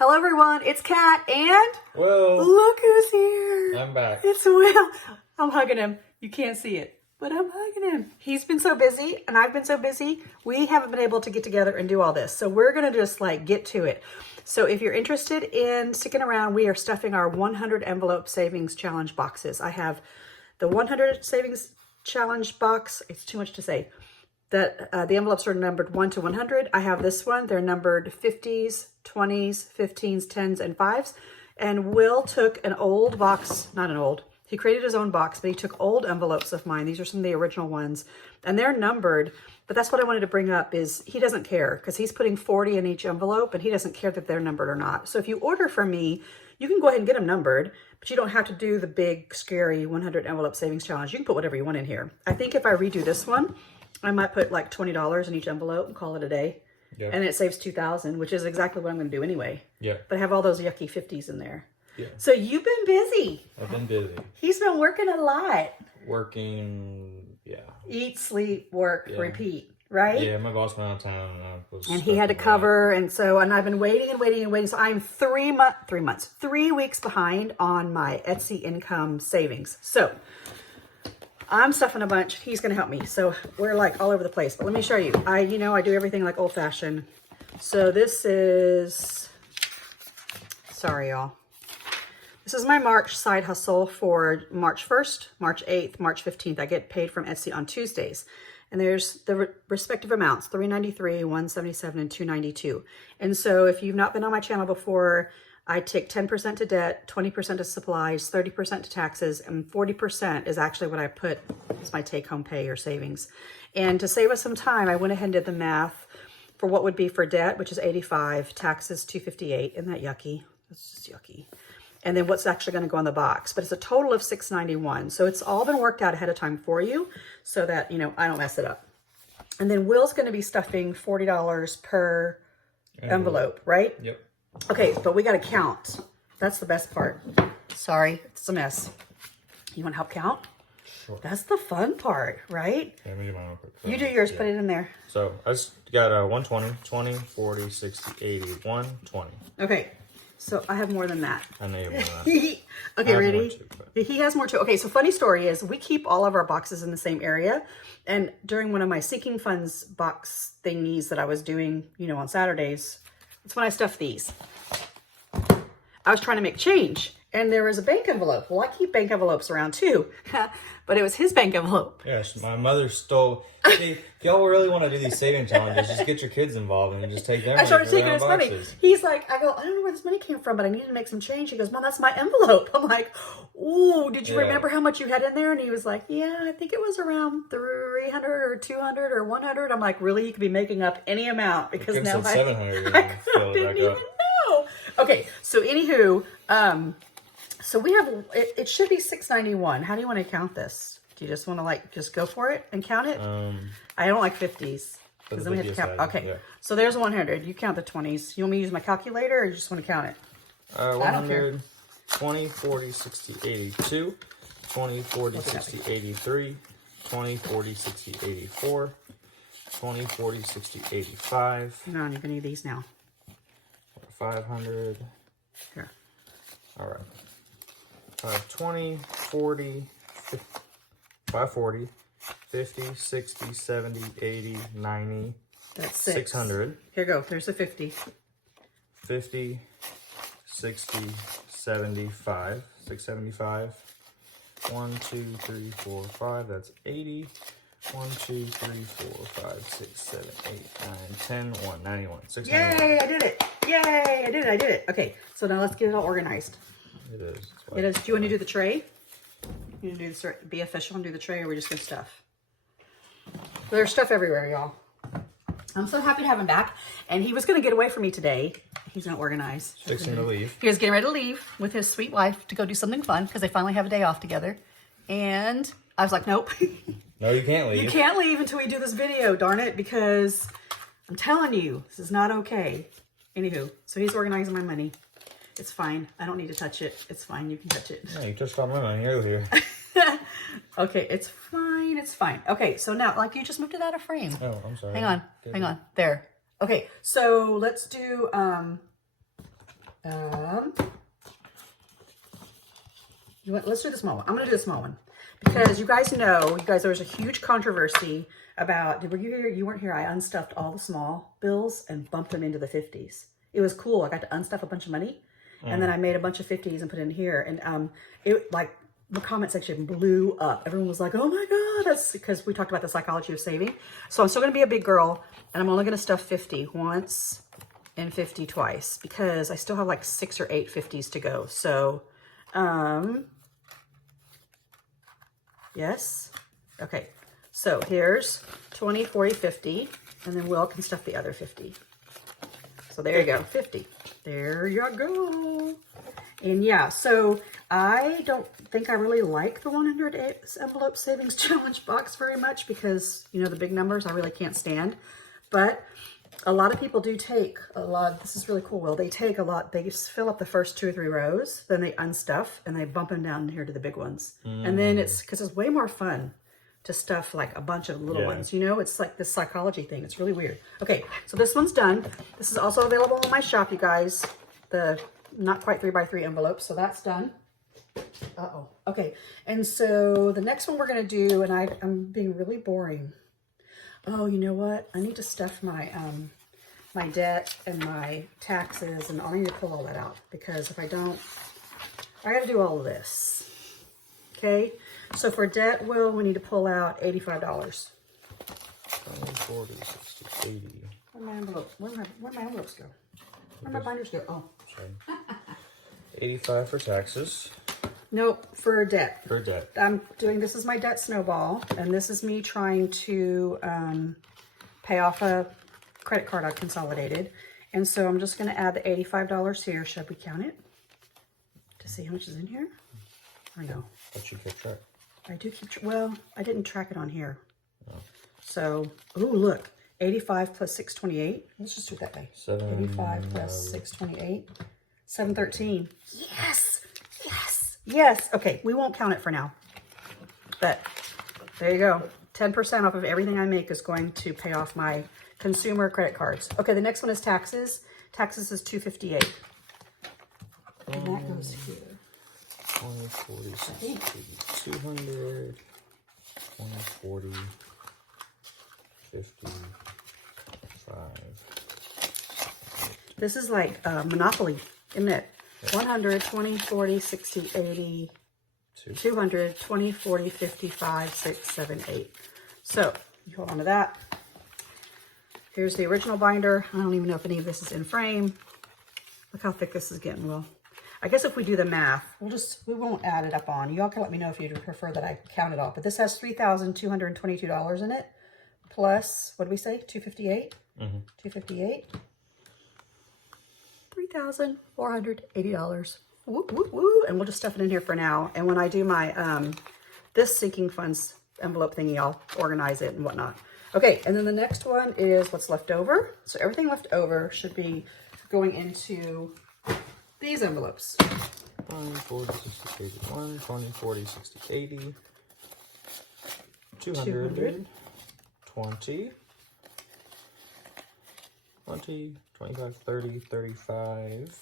Hello everyone, it's Kat and Will. Look who's here. I'm back. It's Will. I'm hugging him. You can't see it, but I'm hugging him. He's been so busy and I've been so busy. We haven't been able to get together and do all this. So we're going to just like get to it. So if you're interested in sticking around, we are stuffing our 100 envelope savings challenge boxes. I have the 100 savings challenge box. It's too much to say. That the envelopes are numbered 1 to 100. I have this one. They're numbered 50s, 20s, 15s, 10s, and 5s. And Will took an old box, not an old, he created his own box, but he took old envelopes of mine. These are some of the original ones. And they're numbered, but that's what I wanted to bring up is he doesn't care because he's putting 40 in each envelope and he doesn't care that they're numbered or not. So if you order from me, you can go ahead and get them numbered, but you don't have to do the big, scary 100 envelope savings challenge. You can put whatever you want in here. I think if I redo this one, I might put like $20 in each envelope and call it a day. Yeah. And it saves $2,000, which is exactly what I'm going to do anyway. Yeah. But I have all those yucky 50s in there. Yeah. So you've been busy. I've been busy. He's been working a lot. Working, yeah. Eat, sleep, work, repeat, right? Yeah, my boss went out of town and he had to cover. And I've been waiting and waiting and waiting. So I'm 3 weeks behind on my Etsy income savings. So I'm stuffing a bunch. He's going to help me. So we're like all over the place. But let me show you. I do everything like old fashioned. So this is, sorry, y'all. This is my March side hustle for March 1st, March 8th, March 15th. I get paid from Etsy on Tuesdays. And there's the respective amounts, $393, $177, and $292. And so if you've not been on my channel before, I take 10% to debt, 20% to supplies, 30% to taxes, and 40% is actually what I put as my take-home pay or savings. And to save us some time, I went ahead and did the math for what would be for debt, which is 85, taxes 258. Isn't that yucky? That's just yucky. And then what's actually going to go in the box. But it's a total of $691. So it's all been worked out ahead of time for you so that, I don't mess it up. And then Will's going to be stuffing $40 per envelope, right? Yep. Okay, but we got to count. That's the best part. Sorry, it's a mess. You want to help count? Sure. That's the fun part, right? Yeah, let me do mine real quick. You do yours, put it in there. So I just got 120, 20, 40, 60, 80, 120. Okay, so I have more than that. I know you have more than that. Okay, ready? Too, he has more too. Okay, so funny story is we keep all of our boxes in the same area. And during one of my Seeking Funds box thingies that I was doing, on Saturdays, it's when I stuffed these. I was trying to make change and there was a bank envelope. Well, I keep bank envelopes around too, but it was his bank envelope. Yes, my mother stole. If y'all really want to do these saving challenges, just get your kids involved and just take their money. I started taking his money. He's like, I go, I don't know where this money came from, but I needed to make some change. He goes, Mom, that's my envelope. I'm like, ooh, did you remember how much you had in there? And he was like, yeah, I think it was around 300 or 200 or 100. I'm like, really? You could be making up any amount because now 700. I didn't even know. Okay, so anywho, so we have, it should be $691. How do you want to count this? Do you just want to just go for it and count it? I don't like 50s. Because then we have to count. Okay, so there's 100. You count the 20s. You want me to use my calculator or you just want to count it? 100, 20, 40, 60, 82, 20, 40, 60, 83, 20, 40, 60, 84, 20, 40, 60, 85. Hang on, you're going to need these now. 500. Here. All right. 520, 40, 50, 540, 50, 60, 70, 80, 90. That's 600. Here you go. There's a 50. 50, 60, 75. 675. 1, 2, 3, 4, 5. That's 80. 1, 2, 3, 4, 5, 6, 7, 8, 9, 10, 1, 91. 691. Yay, I did it. Yay, I did it. Okay, so now let's get it all organized. It is. It is. Do you want to do the tray? You want to be official and do the tray, or we're just going to stuff? There's stuff everywhere, y'all. I'm so happy to have him back. And he was going to get away from me today. He's going to organize. Fixing to leave. He was getting ready to leave with his sweet wife to go do something fun because they finally have a day off together. And I was like, nope. No, you can't leave. You can't leave until we do this video, darn it, because I'm telling you, this is not okay. Anywho, so he's organizing my money. It's fine. I don't need to touch it. It's fine. You can touch it. Yeah, you touched all my money earlier. Okay, it's fine. It's fine. Okay, so now, you just moved it out of frame. Oh, I'm sorry. Hang on. Hang on. There. Okay, so let's do Let's do the small one. I'm going to do the small one because you guys know, there was a huge controversy about, were you here? You weren't here. I unstuffed all the small bills and bumped them into the 50s. It was cool. I got to unstuff a bunch of money and then I made a bunch of 50s and put it in here. And it like the comment section blew up. Everyone was like, oh my God, that's because we talked about the psychology of saving. So I'm still going to be a big girl and I'm only going to stuff 50 once and 50 twice because I still have like 6 or 8 50s to go. So, yes. Okay. So here's 20, 40, 50, and then Will can stuff the other 50. So there you go, 50. There you go. And yeah, so I don't think I really like the 100 envelope savings challenge box very much because, you know, the big numbers I really can't stand. But a lot of people do take a lot. This is really cool, Will. They take a lot. They just fill up the first 2 or 3 rows, then they unstuff and they bump them down here to the big ones. And then it's because it's way more fun to stuff like a bunch of little ones, you know, it's like this psychology thing. It's really weird. Okay, so this one's done. This is also available on my shop, you guys, the not quite 3x3 envelopes. So that's done. Uh-oh. Okay, and so the next one we're going to do, and I'm being really boring. Oh, you know what? I need to stuff my my debt and my taxes, and I'll need to pull all that out because if I don't, I got to do all of this. Okay, so for debt, Will, we need to pull out $85. 20, 40, 60, 80. Where'd my envelopes? Where'd my envelopes go? Where'd my binders go? Oh, sorry. 85 for taxes. Nope, for debt. For debt. I'm doing, this is my debt snowball, and this is me trying to pay off a credit card I consolidated. And so I'm just going to add the $85 here. Should we count it to see how much is in here? Or no? But you kept track. I do keep, well, I didn't track it on here. No. So, oh, look, 85 plus 628. Let's just do it that way. 85 plus 628. 713. Yes! Yes! Yes! Okay, we won't count it for now. But there you go. 10% off of everything I make is going to pay off my consumer credit cards. Okay, the next one is taxes. Taxes is $258. And that goes here. 20, 40, 60, 200, 20, 40, 50, 5. This is like Monopoly, isn't it? 100, 20, 40, 60, 80, 200, 20, 40, 55, 6, 7, 8. So you hold on to that. Here's the original binder. I don't even know if any of this is in frame. Look how thick this is getting, Will. I guess if we do the math, we won't add it up on. Y'all can let me know if you'd prefer that I count it all. But this has $3,222 in it. Plus, what did we say? $258? Mm-hmm. $258. $3,480. Woo, woo, woo. And we'll just stuff it in here for now. And when I do my, this sinking funds envelope thingy, I'll organize it and whatnot. Okay, and then the next one is what's left over. So everything left over should be going into these envelopes. 20, 40, 60, 81, 20, 40, 60, 80, 200, 20, 20, 25, 30, 35,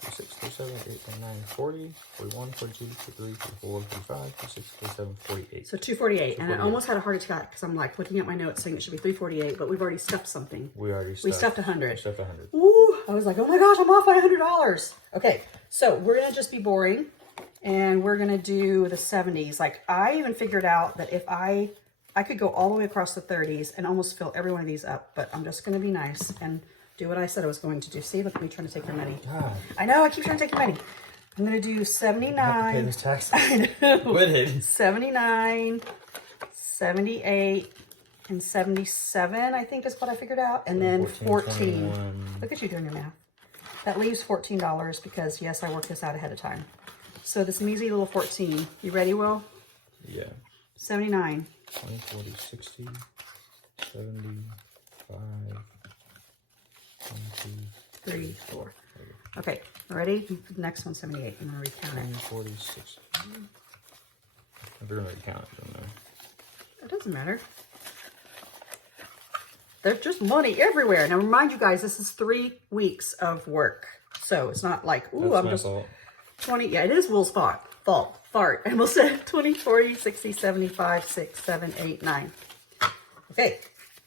36, 37, 38, 39, 40, 41, 42, 43, 44, 45, 46, 47, 48. So 248. And I almost had a heart attack because I'm like looking at my notes saying it should be 348, but we've already stuffed something. We stuffed 100. We stuffed 100. Ooh, I was like, oh my gosh, I'm off by $100. Okay, so we're going to just be boring and we're going to do the 70s. Like I even figured out that if I could go all the way across the 30s and almost fill every one of these up, but I'm just going to be nice and do what I said I was going to do. See, look at me trying to take your money. God. I know, I keep trying to take your money. I'm going to do 79. You have to pay this tax. I know. Quit it. 79, 78, and 77, I think is what I figured out. And then 14. Look at you doing your math. That leaves $14 because, yes, I worked this out ahead of time. So this measly little 14. You ready, Will? Yeah. 79. 20, 40, 60, 75, 1, 2, 3, 4. Okay, ready? The next one's 78. I'm going to recount it. 20, 40, 60. If you're going to recount it, don't know. It doesn't matter. There's just money everywhere. Now, remind you guys, this is 3 weeks of work. So it's not like, ooh, That's I'm my just fault. 20. Yeah, it is Will's fart. And we'll say 20, 40, 60, 75, 6, 7, 8, 9. Okay.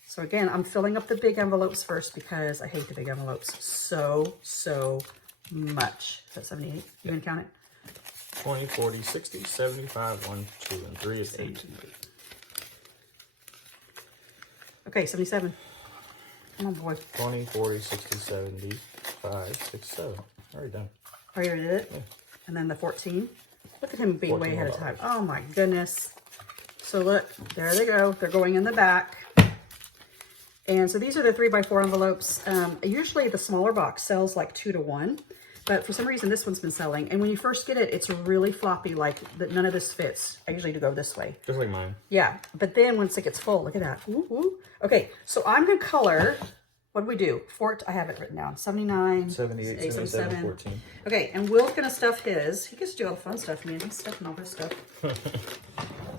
So again, I'm filling up the big envelopes first because I hate the big envelopes so much. Is that 78? You gonna count it? 20, 40, 60, 75, 1, 2, and 3 is 8. Okay, 77. Come on, boy. 20, 40, 60, 75, 6, 7. Already done. Oh, you already did it? Yeah. And then the 14. Look at him being way ahead of $14. time. Oh my goodness. So look, there they go. They're going in the back. And so these are the 3x4 envelopes. Usually the smaller box sells like 2 to 1, but for some reason this one's been selling. And when you first get it, it's really floppy, like that none of this fits. I usually do go this way. Just like mine. Yeah, but then once it gets full, look at that. Ooh, ooh. Okay, so I'm gonna color. What do we do? I have it written down. 79, 78, 77, 14. Okay, and Will's gonna stuff his. He gets to do all the fun stuff, man. He's stuffing all his stuff.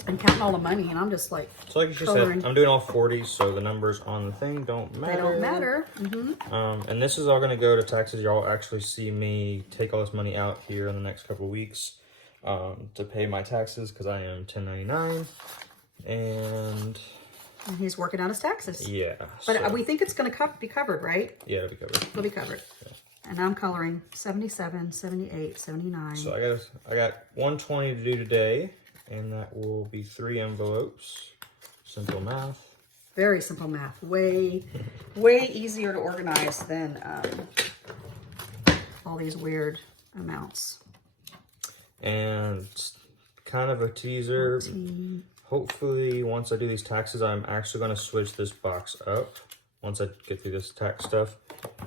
And counting all the money, and I'm just like, so like you said, I'm doing all 40s, so the numbers on the thing don't matter. They don't matter. And this is all going to go to taxes. Y'all actually see me take all this money out here in the next couple of weeks to pay my taxes because I am 1099. And he's working out his taxes. yeah. But so, we think it's going to be covered, right? yeah, it'll be covered. It'll be covered. Yeah. And I'm coloring 77, 78, 79. So I got 120 to do today, and that will be 3 envelopes. Simple math. Very simple math. Way easier to organize than all these weird amounts. And kind of a teaser. 14. Hopefully, once I do these taxes, I'm actually going to switch this box up once I get through this tax stuff.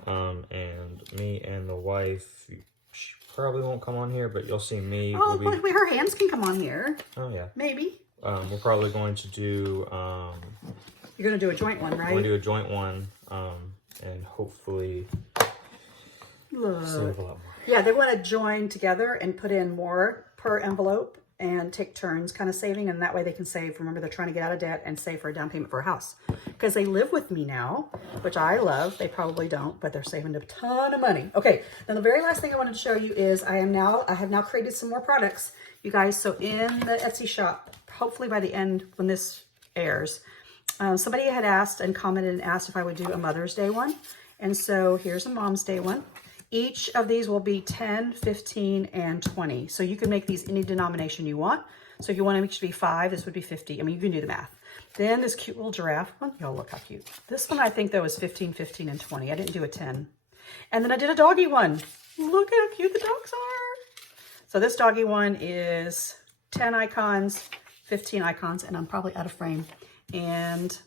And me and the wife, she probably won't come on here, but you'll see me. Oh, wait, her hands can come on here. Oh, yeah. Maybe. We're probably going to do... You're going to do a joint one, right? We're going to do a joint one, and hopefully save a lot more. Yeah, they want to join together and put in more per envelope and take turns kind of saving, and that way they can save. Remember, they're trying to get out of debt and save for a down payment for a house because they live with me now, which I love. They probably don't, but they're saving a ton of money. Okay, then the very last thing I wanted to show you is I have now created some more products, you guys. So in the Etsy shop, hopefully by the end when this airs, somebody had asked and commented and asked if I would do a Mother's Day one, and so here's a Mom's Day one. Each of these will be 10, 15, and 20. So you can make these any denomination you want. So if you want them each to be 5, this would be 50. I mean, you can do the math. Then this cute little giraffe one. Y'all look how cute. This one I think though is 15, 15, and 20. I didn't do a 10. And then I did a doggy one. Look how cute the dogs are. So this doggy one is 10 icons, 15 icons, and I'm probably out of frame, and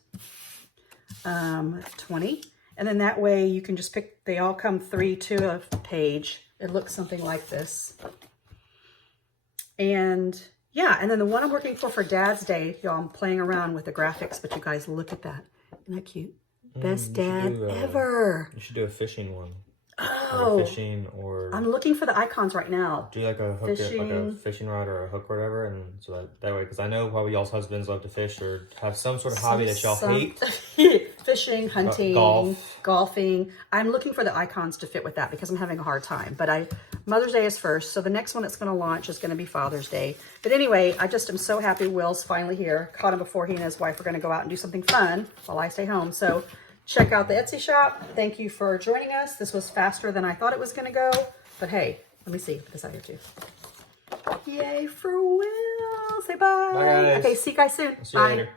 20. And then that way you can just pick, they all come 3 to a page. It looks something like this. And yeah, and then the one I'm working for Dad's Day, y'all, I'm playing around with the graphics, but you guys look at that. Isn't that cute? Best dad ever. You should do a fishing one. Oh, or fishing, or I'm looking for the icons right now. do like a hook, like a fishing rod or a hook or whatever, and so that way, because I know probably y'all's husbands love to fish or have some sort of hobby that y'all hate. Fishing, hunting, golfing. I'm looking for the icons to fit with that because I'm having a hard time. But Mother's Day is first, so the next one that's going to launch is going to be Father's Day. But anyway, I just am so happy Will's finally here. Caught him before he and his wife are going to go out and do something fun while I stay home. So check out the Etsy shop. Thank you for joining us. This was faster than I thought it was going to go. But hey, let me see. Put this out here too. Yay for Will. Say bye. Bye, guys. Okay, see you guys soon. See you later.